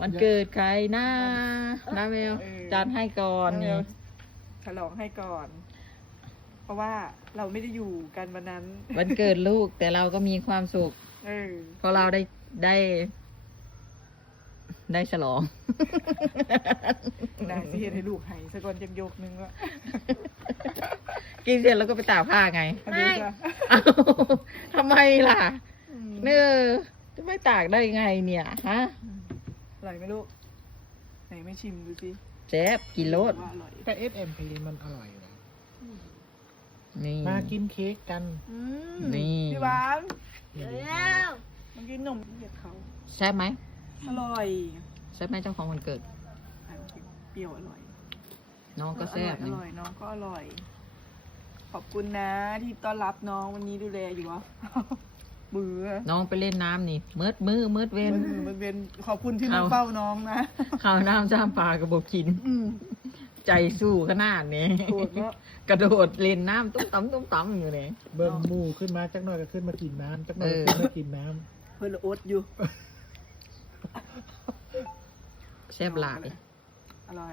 วันเกิดใครนะนะเมลจานให้ก่อน น้าเม นี่ ลฉลองให้ก่อน เพราะว่าเราไม่ได้อยู่กันวันนั้น วันเกิดลูกแต่เราก็มีความสุข เออ เพราะเราได้ฉลอง ได้ที่เห็นให้ลูกให้สะกอนจังโยกนึงว่า กินเสร็จแล้วก็ไปตากผ้าไง อันนี้ก็ เอ้าทำไมล่ะเนอจะไม่ตากได้ไงเนี่ยฮะ อร่อยไหมลูก ไหนไม่ชิมดูสิ เจ๊บกินรส ว่าอร่อย แต่ SMP มันอร่อยอยู่นะ นี่ มากินเค้กกัน อืม นี่ พี่หวาน อย่าลืม มันกินนมเหยียดเขา แซ่บไหม อร่อย แซ่บไหมเจ้าของวันเกิด อันเปรี้ยวอร่อย น้องก็แซ่บ อ นี่ ร่อยน้องก็อร่อย ขอบคุณนะที่ต้อนรับน้องวันนี้ดูแลอยู่วะ เบื่อ น้องไปเล่นน้ำนี่มืดเว้น มันเป็นขอบคุณที่มา เอา เฝ้าน้องนะ ข้าวน้ำซ้ำปลากระบอกกิน อืม ใจสู้ขนาดนี้ โกรธเนาะ กระโดดเล่นน้ำตุ้มตั้มอยู่เนี่ย เบิ้งหมูขึ้นมาจักหน่อยก็ขึ้นมากินน้ำจักหน่อยก็ขึ้นมากินน้ำ เพื่อนโอ๊ตอยู่ แซ่บหลาย อร่อย